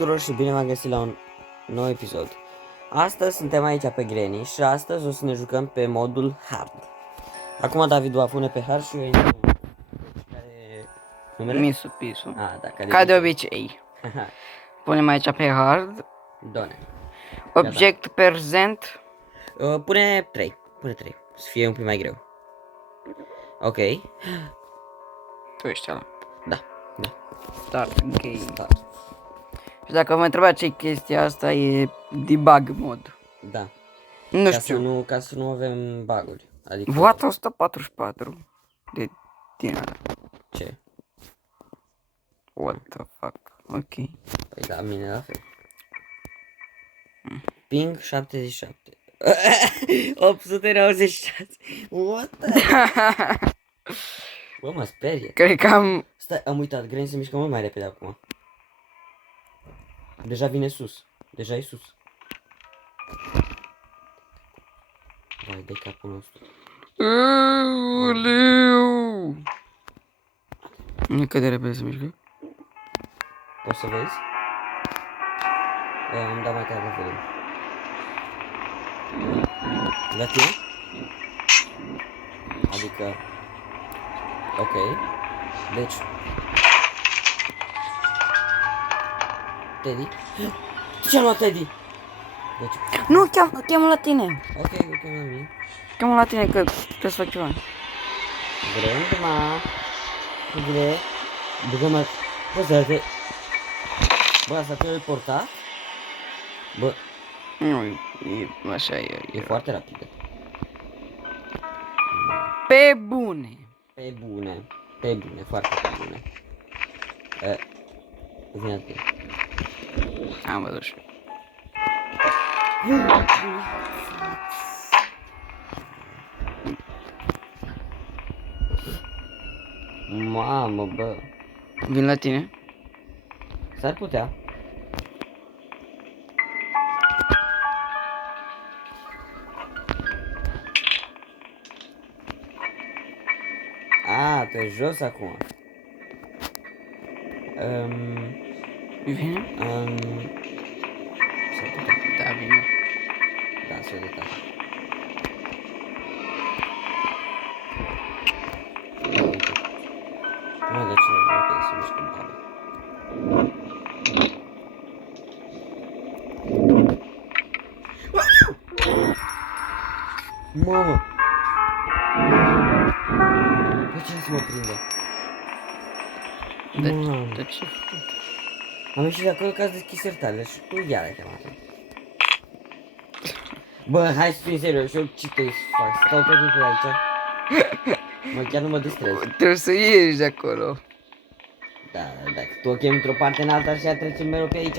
Tuturor și bine v-am găsit la un nou episod. Astăzi suntem aici pe Granny și astăzi o să ne jucăm pe modul hard. Acum David va pune pe hard și eu intru. Care numele? Misu Pisu. Ah, da, Ca de obicei. Punem aici pe hard. Done. Object present. Pune 3. Pune 3. Să fie un pic mai greu. Ok. Tu ești ăla. Da. Da. Start game. Start. Și dacă vă întrebați ce chestia asta, e debug mod. Da. Nu Ca știu. ca să nu avem bug-uri. Adică... What? 144 de din ala. Ce? What the fuck? Ok. Păi la mine la fel. Ping 77. 896. What the... Bă, mă sperie. Cred că am... Stai, am uitat, Granny se mișcă mult mai repede acum. Deja vine sus. Deja e sus. Vai de capul nostru. Uleu! Nu cât de repede se mișcă. Poți să vezi? Îmi dau mai tare la vedere. La tine? Adică... Ok. Deci... Teddy? Ce-am luat Teddy? Deci... Nu, cheamă la tine. Ok, ok, la mine. Cheamă la tine că trebuie să fac ceva. Grandma. Grandma. Bă, bă, să te... Bă, s-a teleportat? Bă, Nu, e așa e foarte rapidă. Pe bune. Pe bune. Pe bune, foarte pe bune. Vine atât. Am văzut și. Mamă, bă. Vin la tine? S-ar putea. A, tu ești jos acum. Vine? S-ar putea. Da, vine. Da, să vedem. Nu, de ce nu trebuie să mișcăm tare. Mamă! Pe cine să mă prindă? Mamă! De ce? Am ieșit de acolo că ați deschis sertarele și tu iar ai chemat-o. Bă, hai să fim serios, eu ce trebuie să fac? Stau tot timpul aici? Mă, chiar nu mă distrez. Trebuie să ieși de acolo. Da, dacă tu o chemi într-o parte în alta și ea trece mereu pe aici?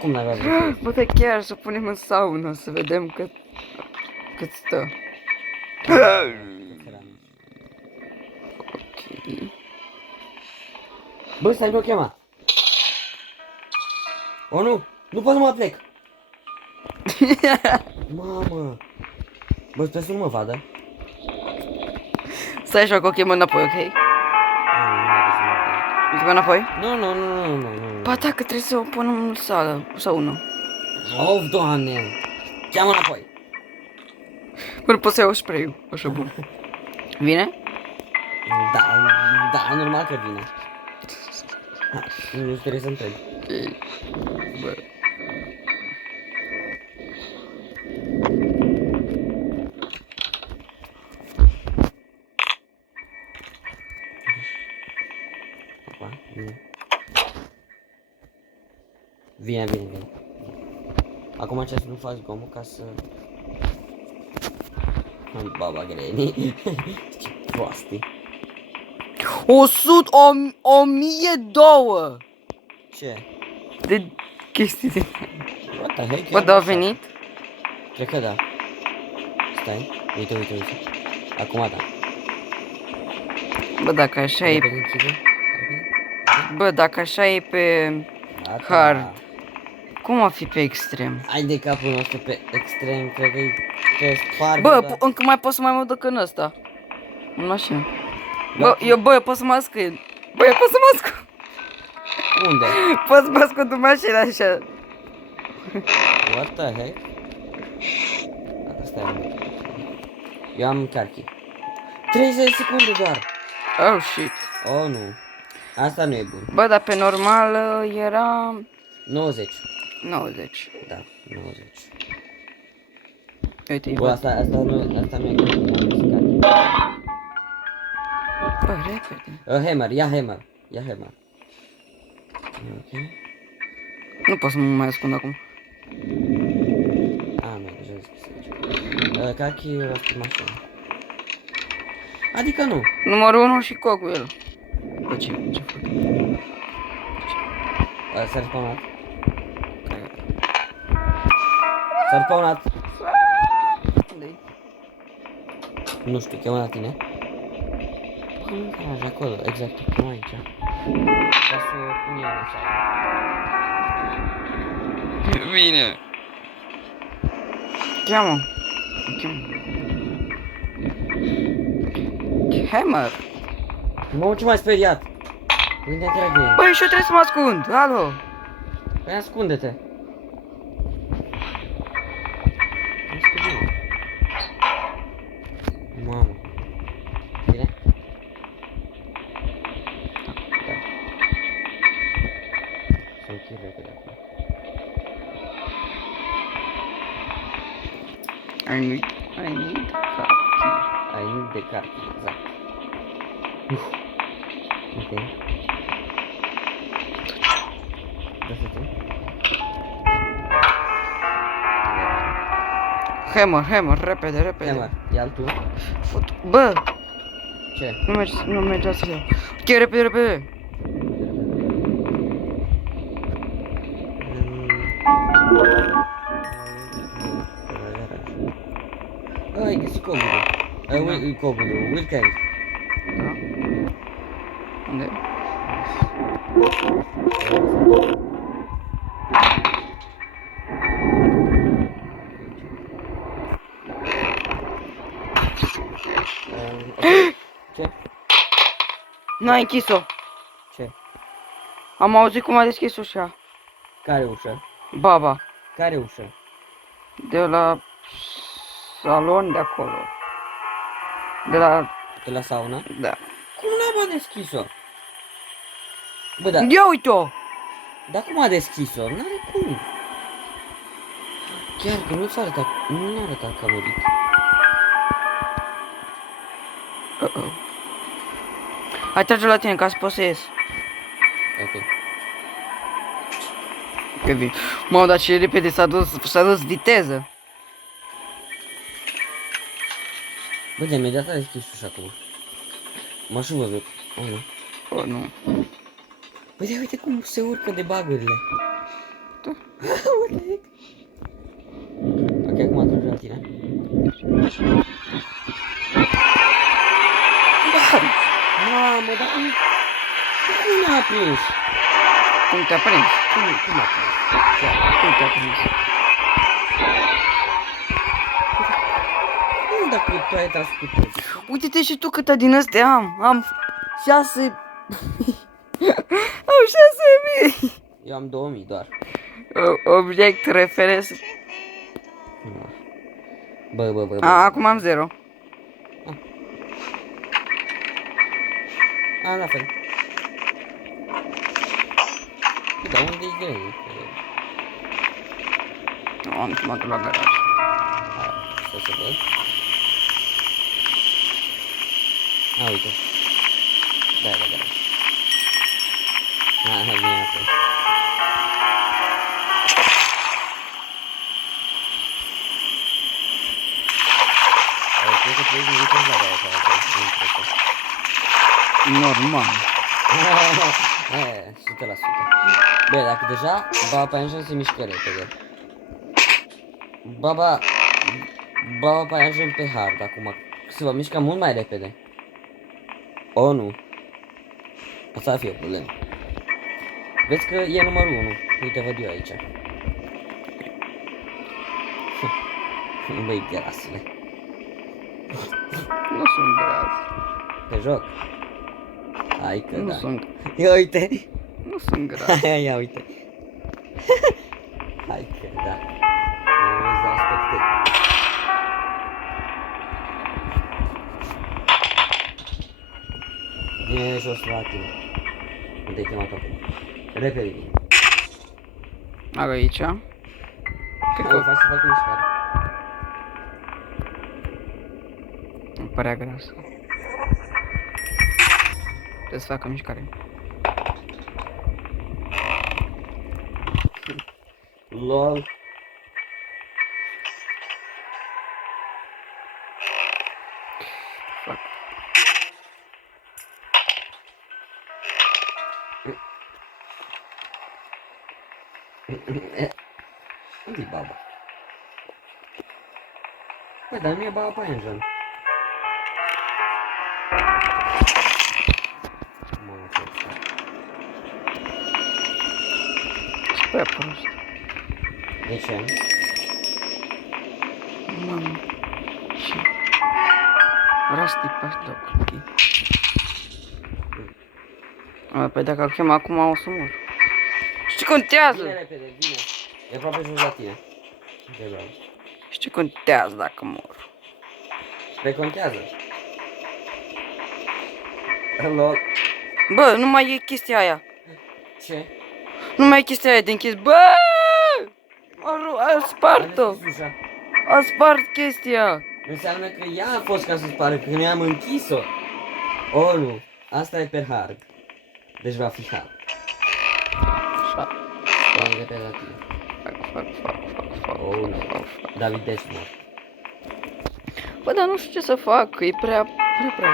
Cum n-avea vreo? Poate chiar să o punem în saună, să vedem cât stă. Ok. Bă, stai, nu o chema! O, nu! Nu pot să mă plec! Mamă! Bă, sper să nu mă vadă. Stai așa că o chemă înapoi, ok? O chemă înapoi? Nu. Ba da, că trebuie să o punem în sală, sau nu. Of, Doamne! Cheamă înapoi! Până pot să iau spray-ul, așa bun. Vine? Da, normal că vine. Nu trebuie să întreb. Bă. Vine. Acum ce să nu faci gomul ca să... Baba Granny. Ce proastii. 1002 Ce? de chestii de... What the heck? Bă, da, a venit? Cred că da. Stai, uite. Acum da. Bă, dacă așa e... Repede închide. Bă, dacă așa e pe Gata. hard, cum a fi pe extrem? Hai de capul nostru pe extrem, cred că-i pe sparg. Bă, încă mai pot să mai mă duc în ăsta. În mașină. Bă, eu pot să mă ascund. Bă, eu pot să mă ascund. Unde? Poți bas cu mașina așa. What the heck? Asta e. Eu am Karki. 30 secunde doar. Oh, shit. Oh, nu. Asta nu e bun. Bă, dar pe normal era 90. 90. Da, 90. Uite, Bă, asta nu e Karki. Bă, repede. Hammer, ia Hammer. Ia Hammer. Ok. Nu pot să mă mai ascund acum. Nu, deja deschis aici. Karki era pe mașină. Adică nu. Numărul 1 și cocul el. Bă, ce fac? S-a respawnat. S-a respawnat. Unde-i? Nu știu, cheamă la tine. Bă, nu garaj acolo, exact, cheamă aici. Ca să o pun ea în sală. Bine. Cheamă. Hammer. Mă, ce m-ai speriat? Unde era greu? Băi, și eu trebuie să mă ascund. Alo. Păi ascunde-te. Mamă. Bine? Da. Să închid repede acum. I need fuck. Ai nu de carte, exact. Ok. Dă-te-te. Hammer, repede. Hammer, ia-l tu. Bă, Ce? nu mergea să iau. Ok, repede. Ai găsit cobulul. Cobulul, weekend. Da. Unde? Ce? N-ai închis-o. Ce? Am auzit cum a deschis ușa. Care ușă? Baba. Care ușă? De la salon de acolo. De la sauna? Da. Cum n-am deschis-o? Bă, da. Ia uite-o! Dar cum a deschis-o? N-are cum. Chiar că nu s-a arătat, nu a arătat că a murit. Hai, trage la tine ca să poți să ies. Ok. Kevin. Mă, dar ce repede s-a dus viteză. Bă, de imediat a deschis ușa acum. M-a și văzut. Oh, nu. Oh, nu. Bă, de uite cum se urcă de bagurile. Da. What the heck? Ok, acum trage la tine. Mamă, dar cum n-a prins? Cum te-a prins? Cum a prins? Cum te-a prins? Cum dacă tu ai dat scutul? Uite-te și tu câtă din astea am. Am 6... am 6.000. Eu am 2000 doar. Obiect, referență. Bă. Acum am 0. La fel. Dar unde e greu? Nu, am mă duc la garaj. Să se văd. Uite. Da, garaj. Hai, vine apoi. Cred că trebuie să ne ducem la garaj. Normal. 100%. Bă, dacă deja Baba Paianjen se mișcă repede. Baba Paianjen pe hard acum. Se va mișca mult mai repede. Oh, nu. Asta va fi o problemă. Vezi că e numărul 1. Uite, văd eu aici. Băi, grasile. Nu sunt gras. Pe joc. Hai că Nu da. sunt. Ia uite. Nu sunt gras. Ia uite. Hai că da. Eu îți dau spectate. Vine jos la tine. Nu te-ai chemat acum. Repede vine. Are aici. Cred O că faci să fac mișcare. nu părea grasă. Trebuie să facă mișcare. LOL. Fac. Unde-i baba? Păi, dar nu e baba pe aia în joc. Mamă, ce asta. Ce prea prost. De ce? Mamă. Ce? Rasti pastoc. Păi dacă îl chem acum o să mor. Și ce contează? Vine repede, vine. E aproape jos la tine. Ce vreau? Și ce contează dacă mor? Pe contează. LOL. Bă, nu mai e chestia aia. Ce? Nu mai e chestia aia de închis. Bă! A spart-o. Am deschis ușa. A spart chestia. Înseamnă că ea a fost ca să spară, că noi am închis-o. Oh, nu. Asta e pe hard. Deci va fi hard. Așa. Doamne, repede la tine. Fac. Oh, nu. David Desmond. Bă, dar nu știu ce să fac, că e prea greu.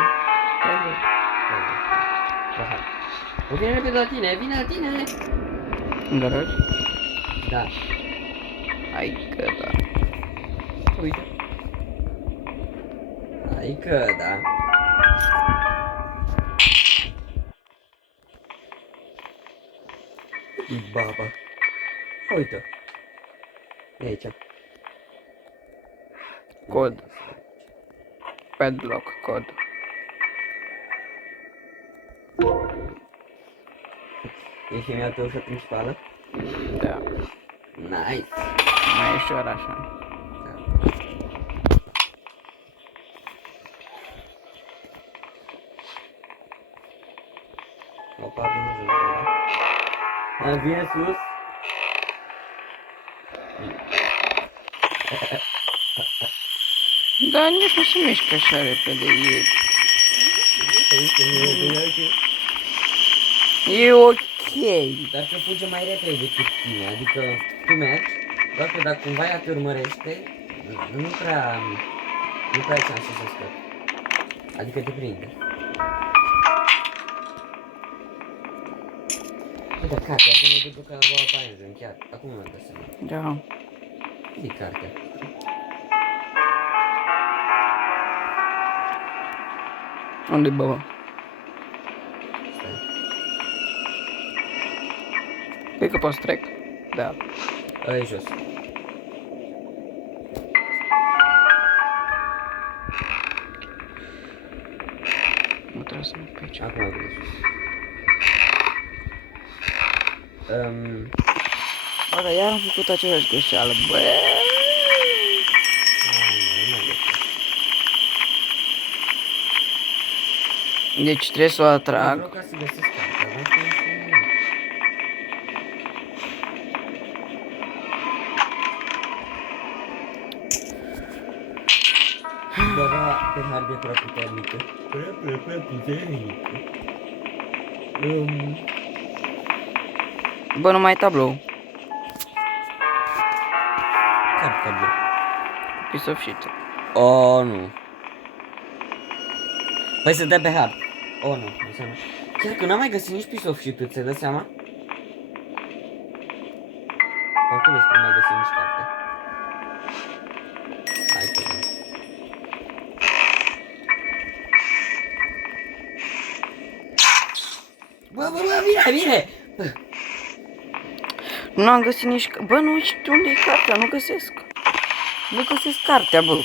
O vine repede la tine, vine la tine! În garaj? Da. Hai că da. Uite. Hai că da. Baba. Uite. E aici. Cod. Padlock cod. E chimia pe ușa principală? Da. Nice. Mai ușor așa. Opa, vine jos, da? Vine sus. Da, nici nu se mișcă așa repede. E ok. Dar că fuge mai repede decât tine, adică tu mergi, doar că dacă cumva ea te urmărește, nu prea ai șanse să scapi. Adică te prinde. Uite, cartea, că mă duc ca la baba pe aia, chiar, acum mă dă seama. Da. E cartea. Unde-i baba? Stai. Cred că poți trec. Da. Ăla e jos. Nu trebuie să mă pe aici. Acum vine sus. Bă, dar iar am făcut aceeași greșeală. Bă! Nu mai găsesc. Deci trebuie să o Vreau atrag. ca să găsesc cartea, vreau să nu știu nimic. Baba pe hard e prea puternică. Prea puternică. Bă, nu mai e tablou. Care tablou? Piece of shit. Oh, nu. Păi să dea pe hard. Oh, nu, înseamnă. Chiar că n-am mai găsit nici piece of shit, ți-ai dat seama? Poate vezi că nu mai găsit nici carte. Hai că da. Bă, vine! Bă. Nu am găsit nici... Bă, nu știu unde e cartea, nu găsesc. Nu găsesc cartea, bă.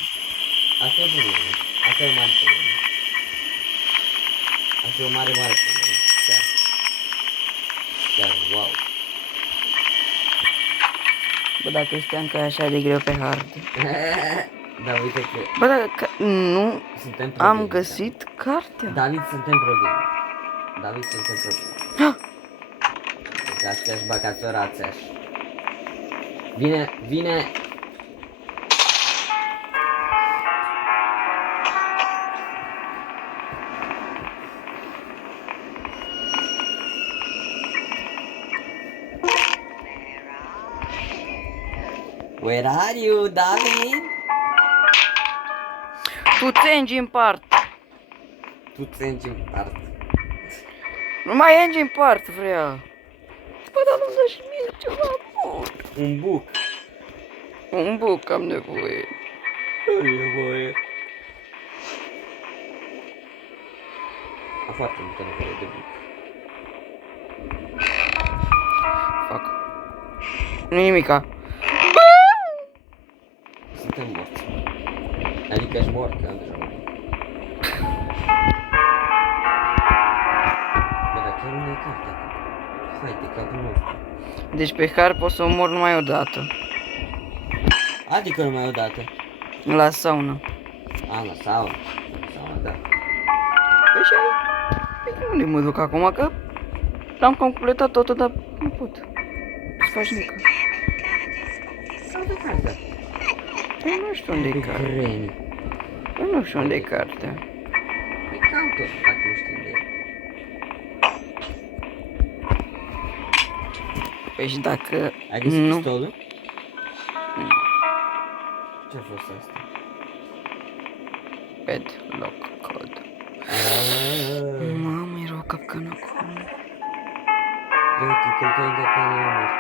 Asta e problemă. Asta e o mare problemă. Asta e o mare problemă. Da. chiar, wow. Bă, dacă știam că e așa de greu pe hard. Da, uite că Bă, dacă... Nu, suntem am pro găsit cartea. David, suntem pro game. David, suntem pro game. Băgați-aș, băgați-o rațeș. Vine, vine. Where are you, David? Tu engine part. Tu ți în part. Numai engine part vrea. Bă, dar nu dă și mie ceva bun. Un buc. Un buc am nevoie. Nu e voie. Am foarte multă nevoie de buc. Fac. Nu nimica. Suntem morți. Adică ești mort, că am deja murit. Bă, dar chiar unde e cartea? Hai, de capul nostru. Deci pe hard pot să mor numai o dată. Adică numai o dată. La sauna. A, la sauna. Sauna, da. Păi și ai... Păi unde mă duc acum, că l-am completat totul, dar nu pot. Să faci nimic. Caută cartea. Păi nu știu unde e cartea. Granny. Păi nu știu unde e cartea. Păi caută, dacă nu știi unde e. Păi și dacă... Ai găsit nu. pistolul? Ce-a fost asta? Padlock code. Aaaa. Mamă, era o capcană acolo. Uite, cred că e de acolo era mort.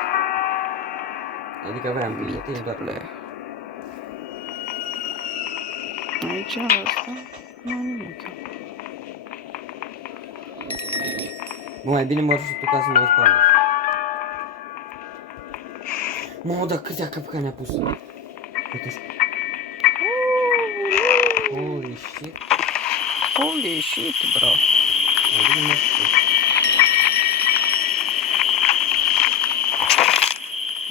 Adică vreau biletele doar Le. Aici la asta? Nu am nimic. Bă, mai bine mor și tu ca să mă răspundezi. Mamă, dar câtea capcane a pus. Uite și... Holy shit. Holy shit, bro. Mai bine mă știu.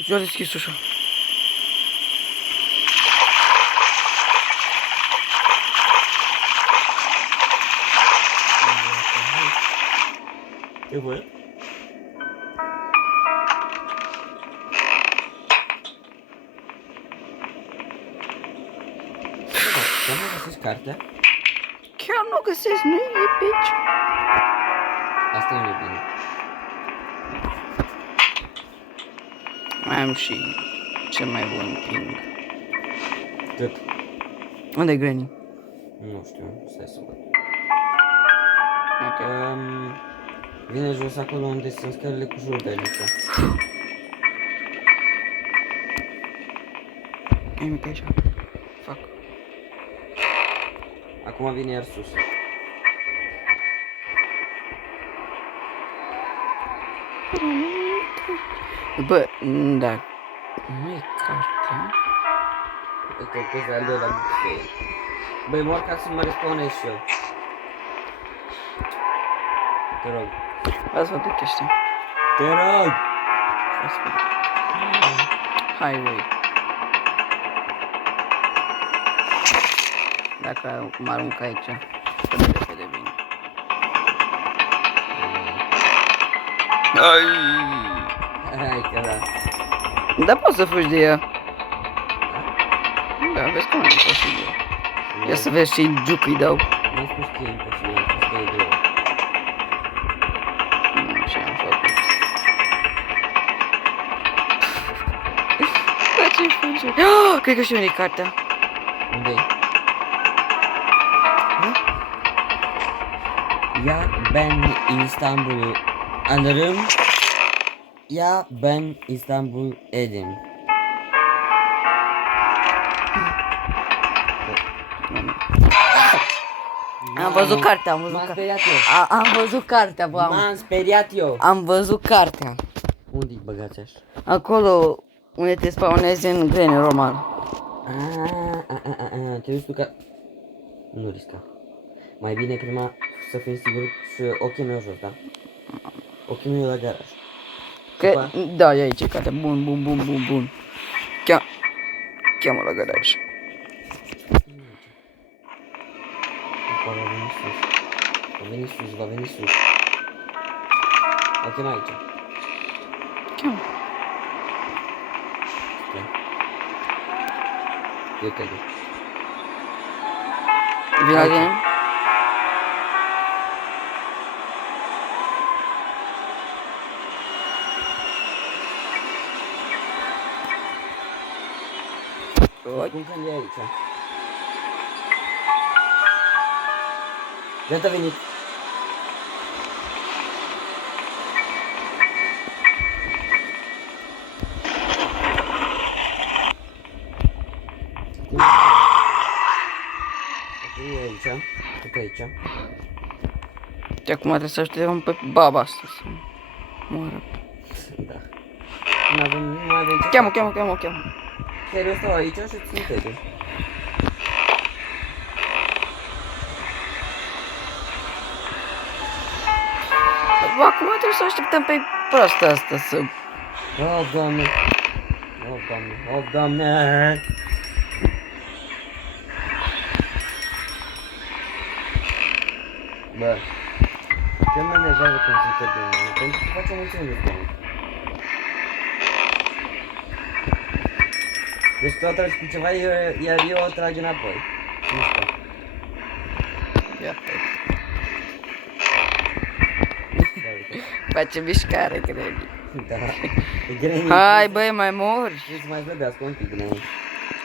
Eu deschis ușa. Ce văd? Să nu găsești cartea? Chiar nu o găsesc, nu e pe aici. Asta nu e bine. Mai am și cel mai bun ping. Cât? Unde e Granny? Nu știu, stai să văd. Ok. Vine jos acolo unde sunt scările cu șurubelniță. E nimic aici. Fac. Acum vine iar sus. Bă, da. Nu e cartea. Uite, că e al doilea buchet. Băi, mor ca să mă respawnez și eu. Te rog. Hai să văd de chestia. Te rog! Hai să văd. Highway. Dacă mă arunc aici, să ne repede bine. Ai! Hai că da. Da, poți să fugi de ea. Da, vezi cum e imposibil. Ia să vezi ce juc îi dau. Nu spus că e imposibil, am spus că e greu. Nu, ce am făcut. Da, ce fuge? Oh, cred că știu unde e cartea. Unde e? Ya ben İstanbul'u alırım. Ya ben İstanbul edim. Am văzut cartea, am văzut M-am cartea. speriat eu. Am văzut cartea, bă, M-am speriat eu. am văzut cartea. Unde-i băgați așa? Acolo unde te spawnezi în Granny normal. Te duci tu ca... Nu risca. Mai bine prima să fim siguri și ochii meu jos, da? Ochii meu la garaj. Că, da, e aici, cade. Bun. Cheamă la garaj. Va veni sus. O chem aici. Cheamă. Eu te duc. Vine la tine? Cum când e aici? Gata, a venit. E aici. Tot aici. Și acum trebuie să așteptăm pe baba asta să moară. Da. Nu avem ce Cheamă. Chiar eu stau aici și țin tete. Acum trebuie să așteptăm pe proasta asta să... Oh, Doamne! Oh, Doamne! Bă, ce mă enervează când se termină, pentru că face mulțime de zgomot. Deci tu atragi cu ceva, iar eu o trag înapoi. Mișto. Ia face mișcare, cred. Da, e Granny. Hai, băi, mai mori. Trebuie să mai slăbească un pic, Granny.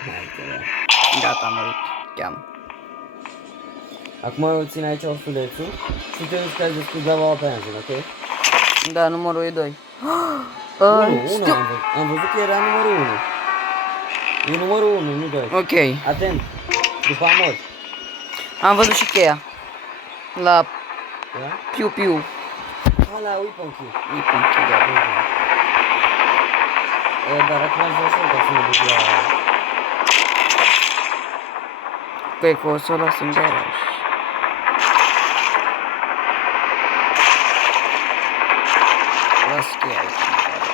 Hai, că da. Gata, am murit. Cheamă. Acum eu țin aici ursulețul și te duci ca să descurci lava pe Angel, ok? Da, numărul e 2. Unu, am văzut că era numărul 1. E numărul 1, nu 2. Ok. Atent, după amor. Am văzut și cheia. La Da? piu. La weapon key. Weapon key, da. Dar acum aș vrea să ca să mă duc la... Cred că o să o las în garaj. Las cheia aici în garaj.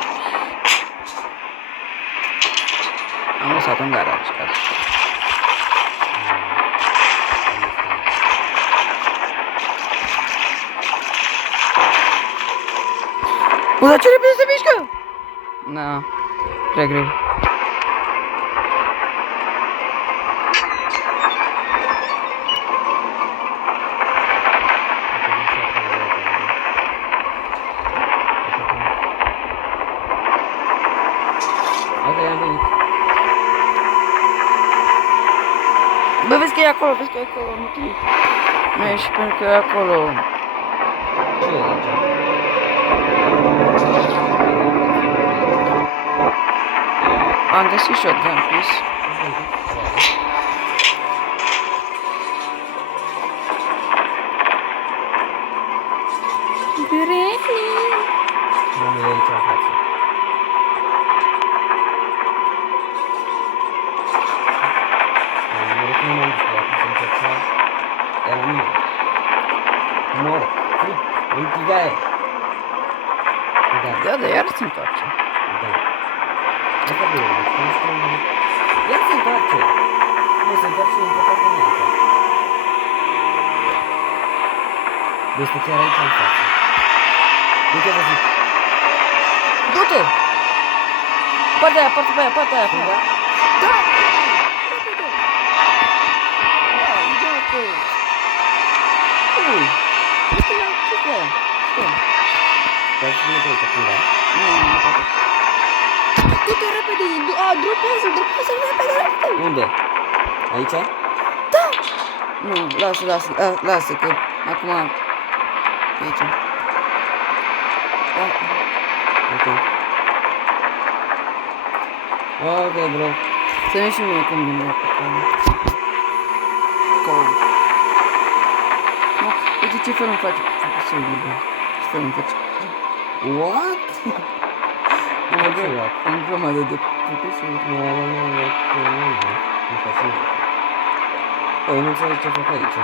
Am lăsat în garaj, ca să știu. Bă, dar ce repede se mișcă? Na, prea greu. Ok, am venit. Bă, vezi că e acolo, nu e și pentru că e acolo. Ce e aici? Am găsit shotgun, please. Nu e aici în față. Am numărul că nu m-am dus la cum se încerca. Era numai. Mor, fric, întigaie. Da. Da, iar se întoarce. Da. Asta de urmă, că nu știu unde... Ia se întoarce! Nu, se întoarce într-o parte în alta. Este chiar aici în față. Du-te, văzut. Du-te! Partea aia. Da? Da! Iată! Ui! Este la chestia. Stai. Dar să nu te uite acum, da? Nu poate. Du-te repede! Dropează repede! Unde? Aici? Nu, lasă, că acum... E aici. Da. Ok. Ok, bro. Să ne și mie cum vine pe acolo. Uite ce fel îmi face. Ce fel îmi face. What? Nu mă gândesc. Am grămadă de profesori. Nu fac nimic. Păi, nu înțeleg ce fac aici.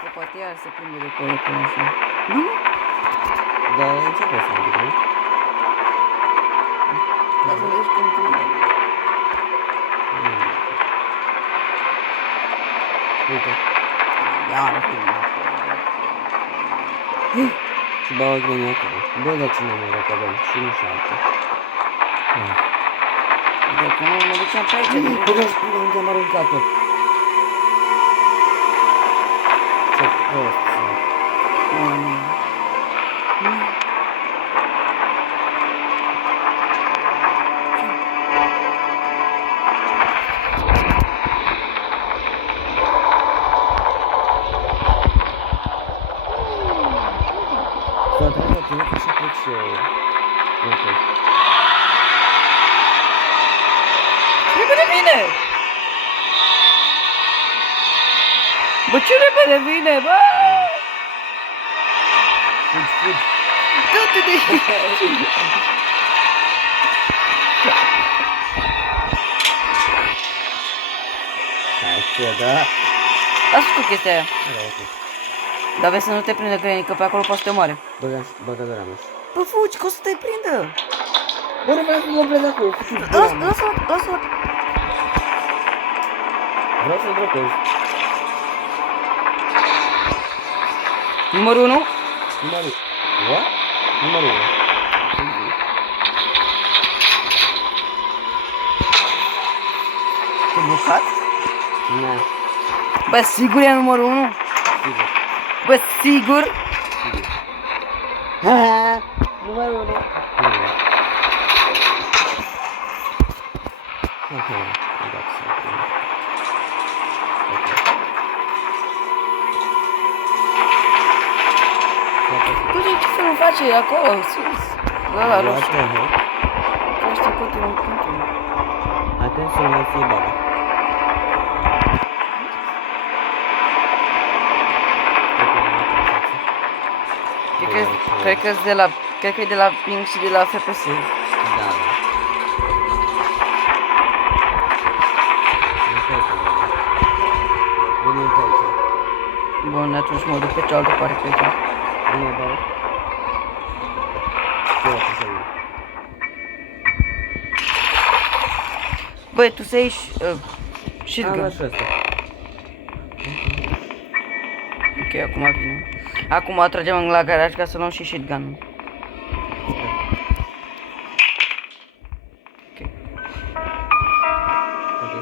Că poate iar se plimbe de acolo, așa. Nu? Dar ce vreau să zic, nu? Dar să vezi cum tu... Uite. Iar fi Și bau grăni acolo. Bă, dar ce numără că avem? Și nu și altă. de că nu mă duceam pe aici. Bă, dar spune unde am aruncat-o. Ce prost sunt. S-a dat la tine că și plec și eu. Ok. Repede vine! Bă, ce repede vine, bă! Fugi, fugi. Du-te de aici! Hai ce, da? Lasă tu chestia aia. Da, ok. Dar vezi să nu te prindă Granny, că pe acolo poate să te omoare. Băga de ramus. Bă, fugi, că o să te prindă! Bă, nu vreau să mă opresc acolo. Lasă-l! Vreau să-l dropez. Numărul 1? Numărul... What? Numărul 1. Te blocat? Na, Bă, sigur e numărul 1? sigur. Bă, sigur? Sigur. Ha, numărul 1. Ok, am dat să... Bă, ce să nu face acolo, sus? La roșu. What the heck? Crește continuu. Atent să nu mai fie baba. Cred că-s de la... Cred că e de la Ping și de la FPS. Da, da. Vine pe aici. Bun, atunci mă duc pe cealaltă parte pe aici. Vine baba. Ce o să vin? Băi, tu să iei Am shotgun. luat și ăsta. Ok, acum vine. Acum tragem la garaj ca să luăm și shotgun. Ok. Ok.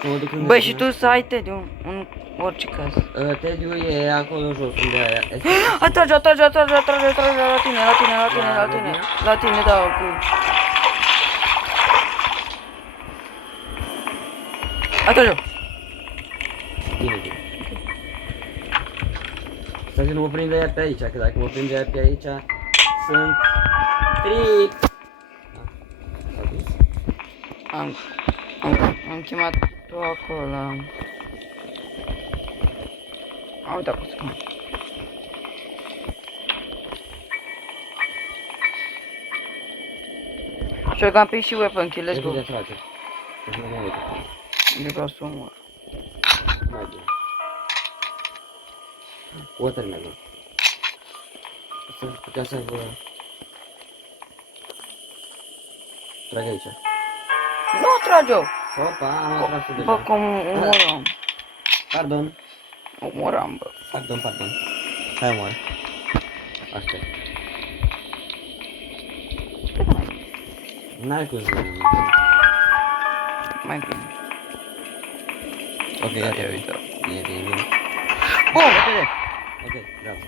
Să mă duc unde Băi, vine. și tu să ai Teddy, în orice caz. Teddy-ul e acolo jos unde aia. Atrage la tine, la tine, da, ok. Atrage-o. Bine, bine. Stai să nu mă prinde ea pe aici, că dacă mă prinde ea pe aici, sunt trip. S-a dus. Am chemat-o acolo la... A, uite acolo, să Shotgun pick și weapon kill, let's go. De frate. Să nu mă uit. De vreau să omor. Mai bine. Watermelon. Să putea să vă... Trag aici. Nu trage-o! Opa, am atras deja. Bă, cum omoram. Pardon. Omoram, bă. Pardon. Hai, moare. Aștept. N-ai cum să mă Mai bine. Ok, gata. uite. Bine. Bun, repede. Ok, gata.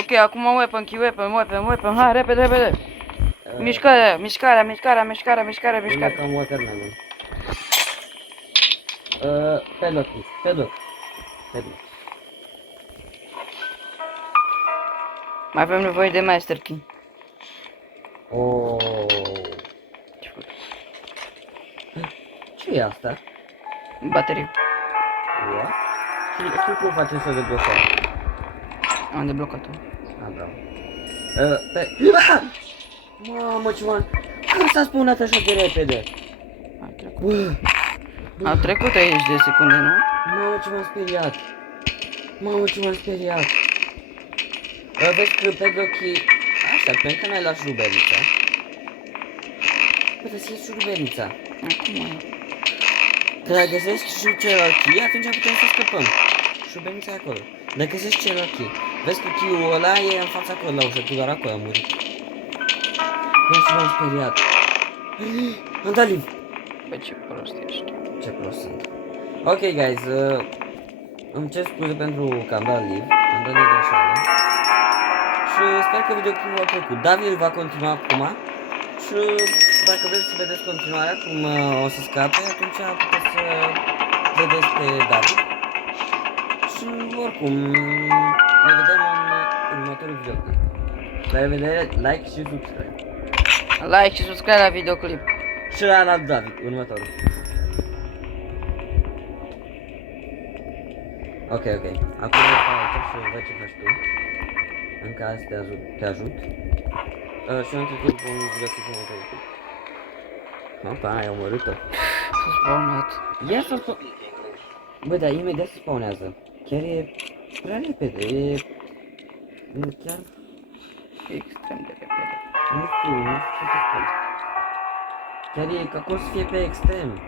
Ok, acum weapon kill, weapon. Hai, repede. Mișcarea. Cam watermelon. Padlock. Mai avem nevoie de master key. Oh. Ce e asta? Baterie. What? Și cum facem să deblocăm? Am deblocat-o. Ah, bravo. Mamă, ce m-am... Cum s-a spunat așa de repede? A trecut 30 de secunde, nu? Mamă, ce m-am speriat. Vezi că pe ochii... Așa, pentru că n-ai luat șurubelnița. Bă, să iei șurubelnița. Acum. Că dacă găsești și celălalt chei, atunci putem să scăpăm. Șurubelnița e acolo. Dacă găsești celălalt chei. Vezi că cheiul ăla e în fața acolo, la ușă, tu doar acolo a murit. Bă, și m-am speriat. Am dat liv. Bă, ce prost ești. Ce prost sunt. Ok, guys, îmi cer scuze pentru că am dat live, am dat de greșeală. Și sper că videoclipul v-a plăcut. David va continua acum. Și dacă vreți să vedeți continuarea, cum o să scape, atunci puteți să vedeți pe David. Și oricum, ne vedem în următorul videoclip. La revedere, like și subscribe. Like și subscribe la videoclip. Și la alt David, următorul. Ok. Acum stau aici și văd ce faci tu. În caz te ajut. Și între timp un videoclip următorul. Opa, ai omorât-o. S-a spawnat. Ia să spun... Bă, dar imediat se spawnează. Chiar e prea repede, e... Chiar... Extrem de repede. Nu știu ce să spun. Chiar e ca cum să fie pe extrem.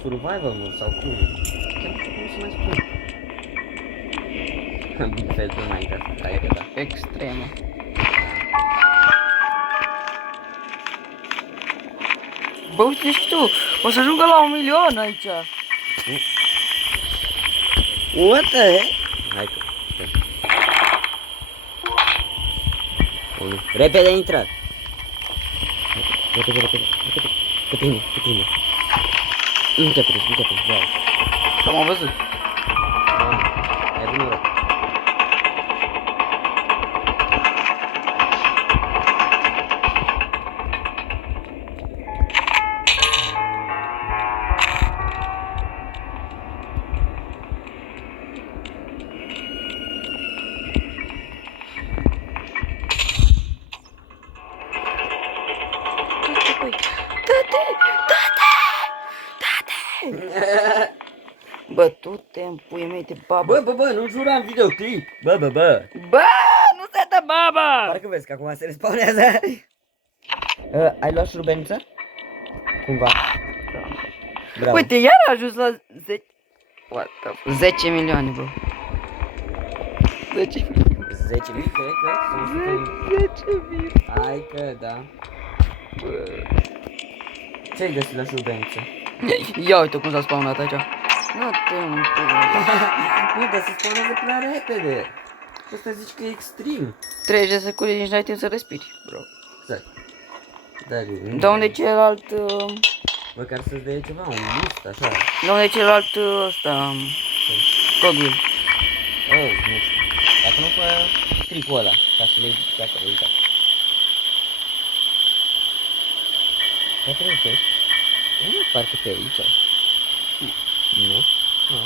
Survival mode sau cum. Chiar nu știu cum să mai spun. Big fel pe Minecraft, hai că da. Extremă. Bă, uite și tu, o să ajungă la 1 milion aici. What the heck? Hai că... Repede intră! Repede. Pe tine. Nu te prins, bravo. Am văzut. Ai bună rău. Bă, tu te împui mei de babă. Bă, nu jura în videoclip. Bă. Bă, nu se dă baba. Parcă vezi că acum se respawnează. Ai luat șurubenița? Cumva. Bravo. Uite, iar a ajuns la 10... What the... 10 milioane, bă. 10 milioane. 10.000, cred că sunt 10.000. Hai că da. Ce-ai găsit la șurubeniță? Ia uite cum s-a spawnat aici. Nu te împui. Nu, dar se spawnează prea repede. Și asta zici că e extrem. 30 de secunde nici n-ai timp să respiri, bro. Exact. Dar Da unde e celălalt... măcar să-ți dea ceva, un list, așa. Da unde e celălalt ăsta... Codul. Oh, nu știu. Dacă nu fă stricul ăla, ca să le iei pe acolo, uita. Dacă reușești, nu parcă pe aici. Nu? Nu.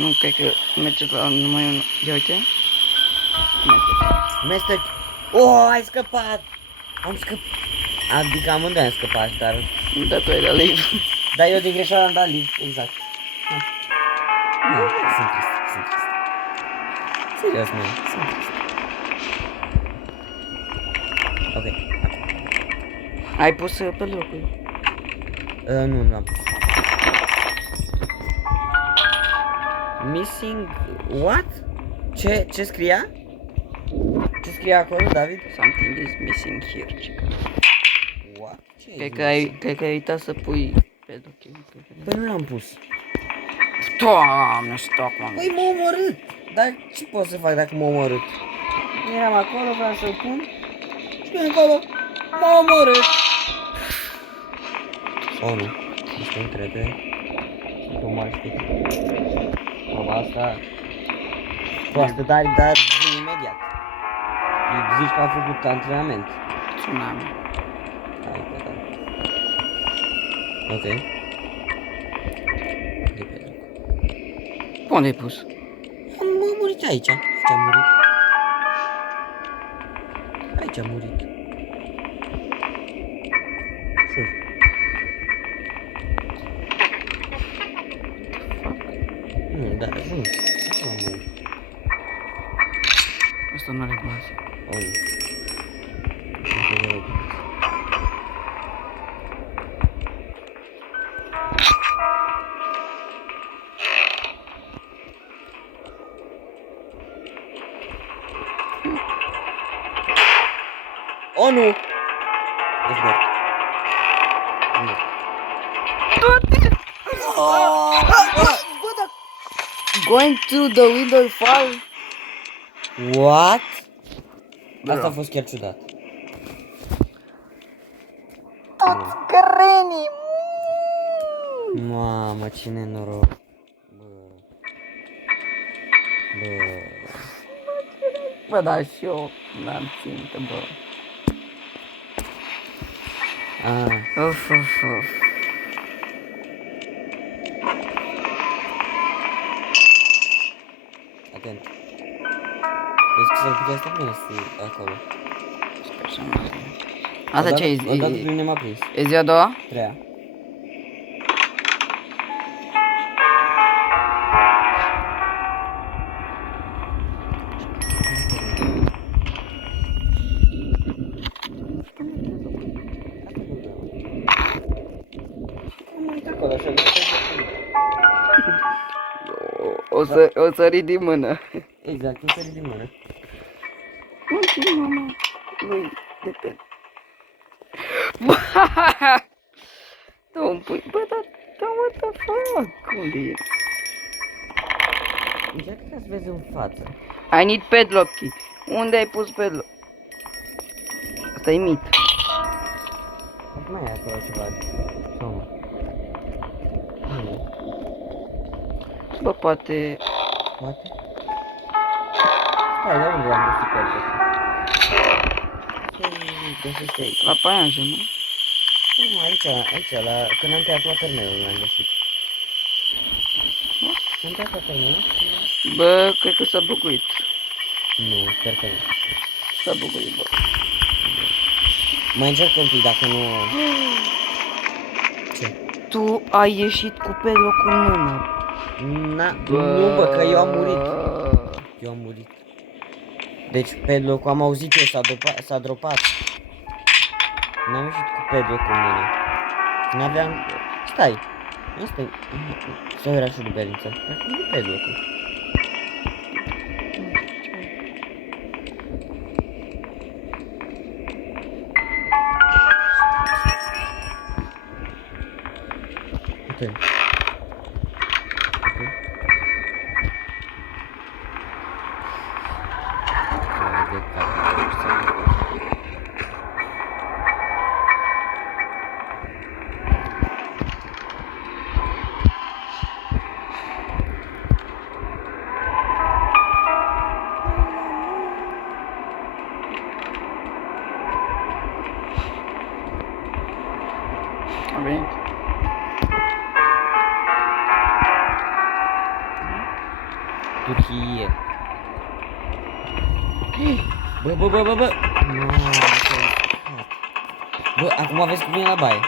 Nu, cred că merge la numai unul. Ia uite. Mester... Oh, ai scăpat! Am scăpat. Adică amândoi am scăpat, dar... Da, tu ai dat live. Dar eu de greșeală am dat live, exact. Sunt trist. Serios, man, sunt trist. Ok, Ai pus pe locul. nu am pus. Missing... What? Ce scria? Ce scria acolo, David? Something is missing here, chica. What? Ce Cred că ai uitat să pui pe locul. Păi nu l-am pus. Doamne, stoc, mă. Păi m-a omorât. Dar ce pot să fac dacă m-a omorât? Eram acolo, vreau să-l pun. Și pe acolo m-a omorât. Oh, nu. Este un repede. Sunt o mare știe. Mama asta... Proastă, dar zi imediat. Zici că a făcut antrenament. Tsunami. Hai că da. Ok. Repede. Unde ai pus? Am murit aici. Aici am murit. Aici am murit. Șur. Nu, da, jur. Aici am murit. Asta nu are glase. Oh, nu. Oh, nu! Ești mort. Nu. Bă, dar... Going to the window fall. What? Asta Da. a fost chiar ciudat. Toți granny. Mamă, ce nenoroc. Bă. Bă. Bă, da, și eu n-am țintă, bă. Ah. Uf, uf, uf. Atent. Vezi că s-ar putea sta bine să acolo. Sper să nu. Asta ce e? Odată pe mine m-a prins. E ziua a doua? Treia. Acolo, așa, O să ridic mână. exact, nu sări din mână. Uite, mama. Lui, de pe... Bă, bă, da, what the fuck? Unde e? Încearcă ca să vezi în față. I need padlock key. Unde ai pus padlock? Asta e mit. Mai e acolo ceva. Sau nu? Nu. Bă, poate... Poate? Stai, dar unde l-am găsit pe el? Ce găsești aici? La paianjă, nu? Nu, aici, la... Când am tăiat maternelul l-am găsit. Am tăiat maternelul și... Bă, cred că s-a buguit. Nu, sper că nu. S-a buguit, bă. Mai încerc un pic dacă nu... Ce? Tu ai ieșit cu padlock în mână. Nu, bă, că eu am murit. Eu am murit. Deci padlock-ul am auzit eu, s-a dropat. N-am ieșit cu padlock-ul în mână. N-aveam... Stai. Asta e... Sau era și duberință. Nu padlock-ul. Uite. A venit. Turcie. Bă. Mamă, bă, acum vezi cum vine la baie.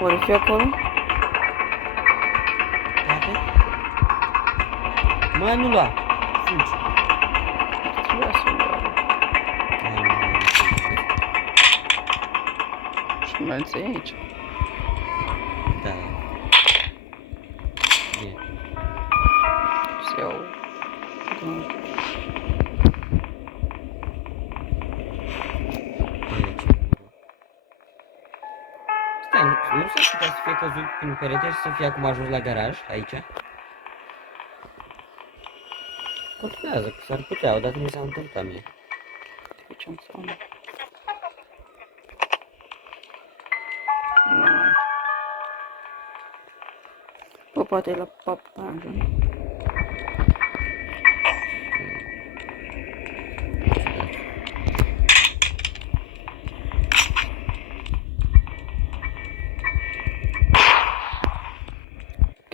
Oare fi acolo? Poate? Mă, nu lua. Fugi. Trebuia să o iau. Și mai ți aici. Da. Bine. Să iau... Stai, nu s-ar putea să fie căzut prin perete și să fie acum ajuns la garaj, aici? Controlează, că s-ar putea, odată mi s-a întâmplat mie. Aici am sau nu? Bă, poate e la papanjă, nu?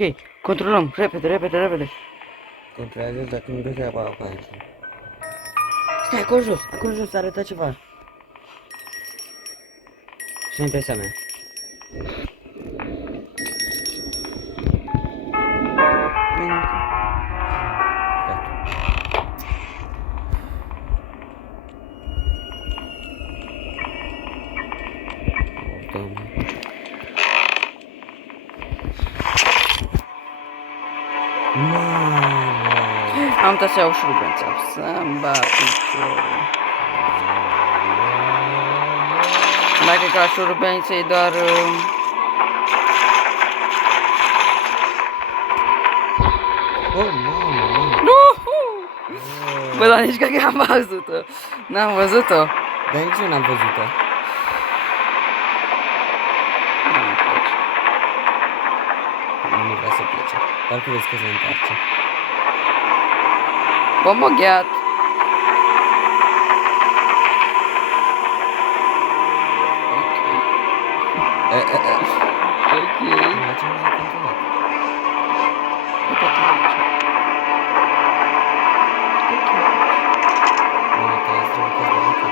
Ok, controlăm, repede. Controlează dacă nu duce apa aici. Stai, acolo jos, arăta ceva. Și impresia mea. Am uitat să iau șurubența. Să-mi bat piciorul. Dacă ca șurubența e doar... Oh, mamă. Bă, dar nici că am văzut-o. N-am văzut-o. Dar nici eu n-am văzut-o. Nu vrea să plece. Parcă vezi că se întoarce. Pomogheat. Ok. Nu face muzică controlat. Nu pot să fac. Nu, că îți trebuie că de lucru.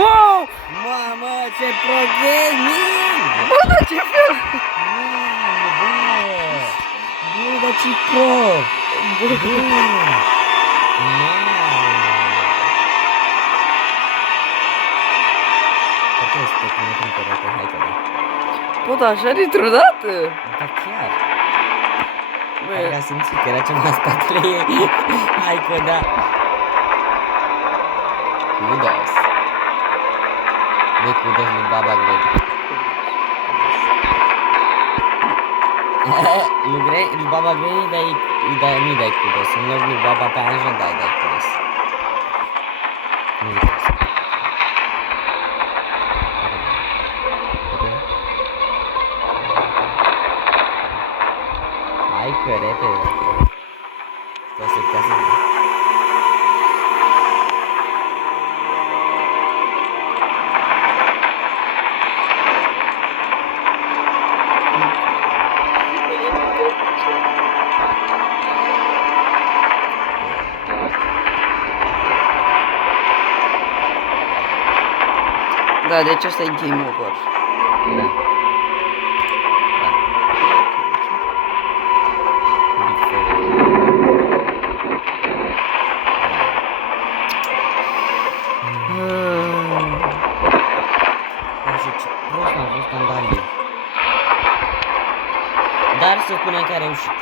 Wow! Mamă, ce pro gaming! Bă, dar ce fel? Mamă, bă! Bă, dar ce pro! Bă! Mamă! Parcă este pe tine printă dată, hai că da. Bă, dar așa dintr-o dată? Da, chiar! Bă, Parcă a simțit că era ceva în spatele ei. Hai că da! Kudos! De kudos lui Baba Greg. Lui Baba Greg nu-i dai kudos. În loc lui Baba pe Angel dai kudos. Nu-i kudos. Hai că repede. Stai să te asiguri. da, deci asta e game over. Da. Așa, ce prost m-a fost Andalii. Dar se spune că a reușit.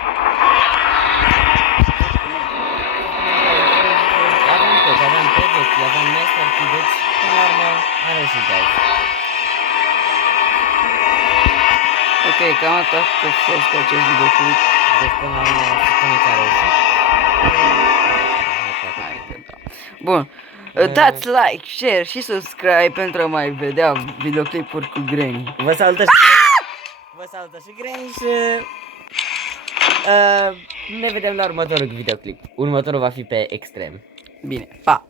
Aveam toți, aveam Pedex, aveam Master Key, deci până la urmă a reușit azi. Ok, cam atât a fost acest videoclip. Deci până la urmă se spune că a reușit. Hai că da. Bun. Dați like, share și subscribe pentru a mai vedea videoclipuri cu Granny. Vă salută și Vă salută și Granny și ne vedem la următorul videoclip. Următorul va fi pe extrem. Bine, pa!